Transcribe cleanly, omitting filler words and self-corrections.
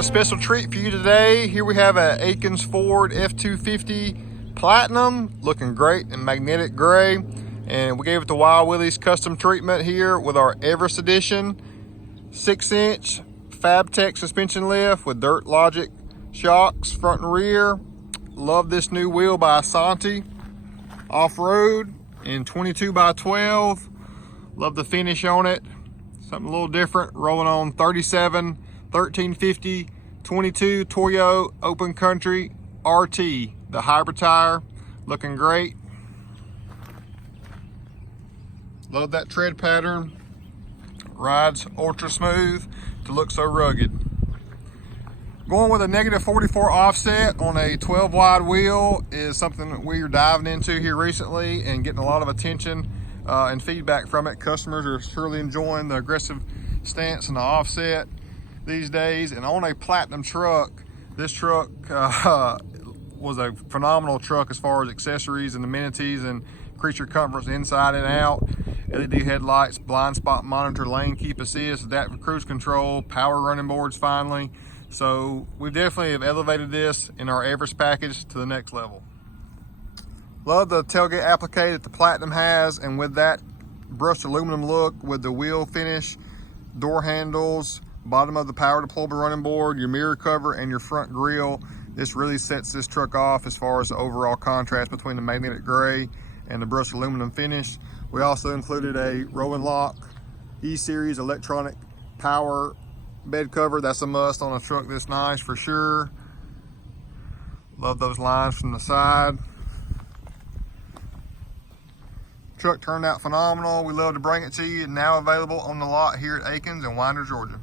got a special treat for you today. Here we have a Akins Ford F250 Platinum, looking great in magnetic gray. And we gave it the Willies custom treatment here with our Everest edition. 6-inch Fabtech suspension lift with Dirt Logic shocks front and rear. Love this new wheel by Asanti. Off-road in 22 by 12. Love the finish on it. Something a little different. Rolling on 37 1350 22 Toyo Open Country RT, the hybrid tire. Looking great. Love that tread pattern. Rides ultra smooth to look so rugged. Going with a -44 offset on a 12 wide wheel is something that we are diving into here recently and getting a lot of attention and feedback from it. Customers are surely enjoying the aggressive stance and the offset these days. And on a platinum truck, this truck was a phenomenal truck as far as accessories and amenities and creature comforts inside and out. LED headlights, blind spot monitor, lane keep assist, adaptive cruise control, power running boards finally. So we definitely have elevated this in our Everest package to the next level. Love the tailgate applique that the Platinum has, and with that brushed aluminum look with the wheel finish, door handles, bottom of the power deployable running board, your mirror cover, and your front grille. This really sets this truck off as far as the overall contrast between the magnetic gray and the brushed aluminum finish. We also included a rolling lock E-Series electronic power bed cover. That's a must on a truck this nice for sure. Love those lines from the side. Truck turned out phenomenal. We love to bring it to you. Now available on the lot here at Akins in Winder, Georgia.